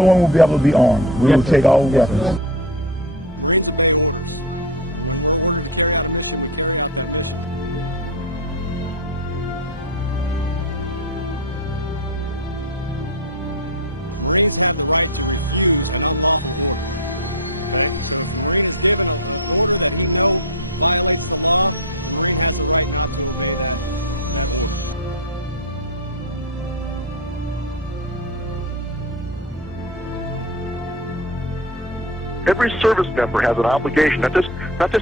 no one will be able to be armed. We will take all weapons. Every service member has an obligation, not just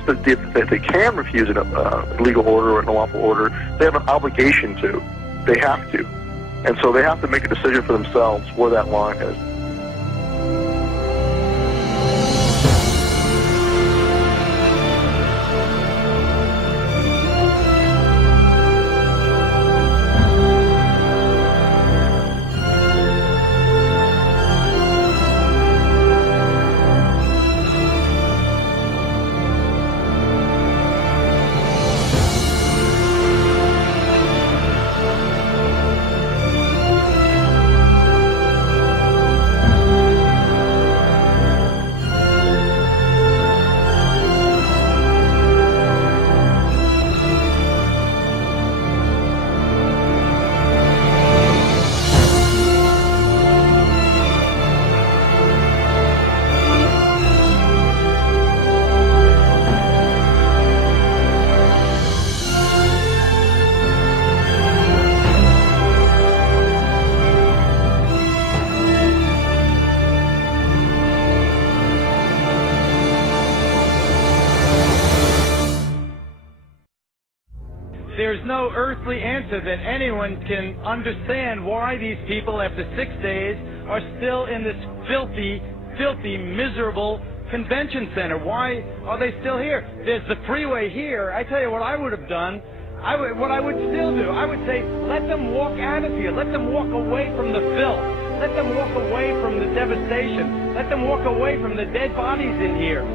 that they can refuse a legal order or an unlawful order. They have an obligation to. They have to. And so they have to make a decision for themselves where that line is. There's no earthly answer that anyone can understand why these people, after 6 days, are still in this filthy, miserable convention center. Why are they still here? There's the freeway here. I tell you what I would have done. What I would still do, I would say, let them walk out of here. Let them walk away from the filth. Let them walk away from the devastation. Let them walk away from the dead bodies in here.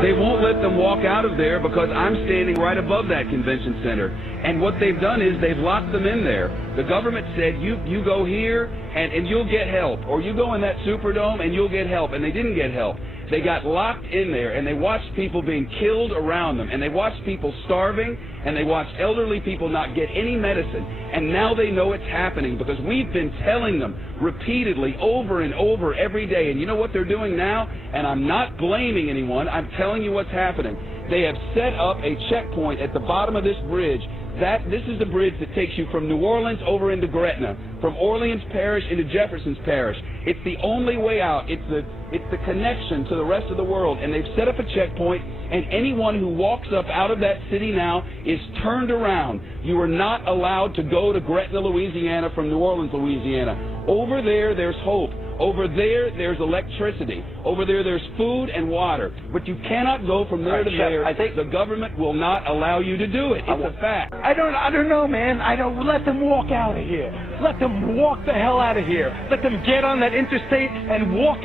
They won't let them walk out of there because I'm standing right above that convention center. And what they've done is they've locked them in there. The government said, you go here and you'll get help. Or you go in that Superdome and you'll get help. And they didn't get help. They got locked in there and they watched people being killed around them. And they watched people starving. And they watched elderly people not get any medicine. And now they know it's happening because we've been telling them repeatedly over and over every day. And you know what they're doing now? And I'm not blaming anyone. I'm telling you what's happening. They have set up a checkpoint at the bottom of this bridge. This is the bridge that takes you from New Orleans over into Gretna, from Orleans Parish into Jefferson's Parish. It's the only way out. It's the connection to the rest of the world. And they've set up a checkpoint, and anyone who walks up out of that city now is turned around. You are not allowed to go to Gretna, Louisiana from New Orleans, Louisiana. Over there, there's hope. Over there, there's electricity. Over there, there's food and water. But you cannot go from there to there. I think the government will not allow you to do it. It's a fact. I don't know, man. Let them walk out of here. Let them walk the hell out of here. Let them get on that interstate and walk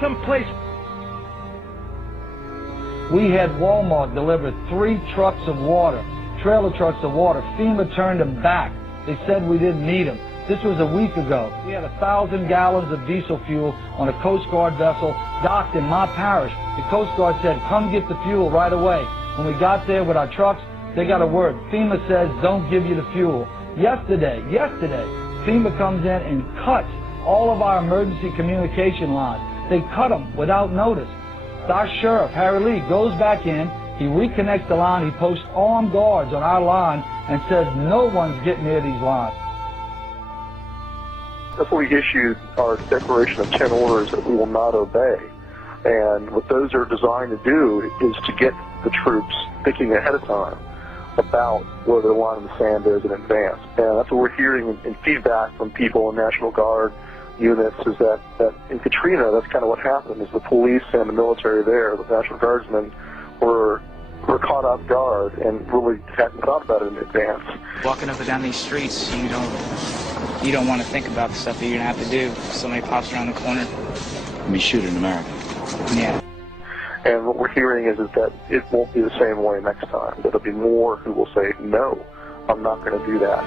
someplace. We had Walmart deliver 3 trucks of water, trailer trucks of water. FEMA turned them back. They said we didn't need them. This was a week ago. We had 1,000 gallons of diesel fuel on a Coast Guard vessel docked in my parish. The Coast Guard said, come get the fuel right away. When we got there with our trucks, they got a word. FEMA says, don't give you the fuel. Yesterday, FEMA comes in and cuts all of our emergency communication lines. They cut them without notice. Our sheriff, Harry Lee, goes back in. He reconnects the line. He posts armed guards on our line and says, no one's getting near these lines. That's what we issued our declaration of 10 orders that we will not obey. And what those are designed to do is to get the troops thinking ahead of time about where the line in the sand is in advance. And that's what we're hearing in feedback from people in National Guard units is that in Katrina, that's kind of what happened, is the police and the military there, the National Guardsmen, were caught off guard and really hadn't thought about it in advance. Walking up and down these streets, you don't want to think about the stuff that you're going to have to do. Somebody pops around the corner. We shoot in America. Yeah. And what we're hearing is that it won't be the same way next time. There'll be more who will say, no, I'm not going to do that.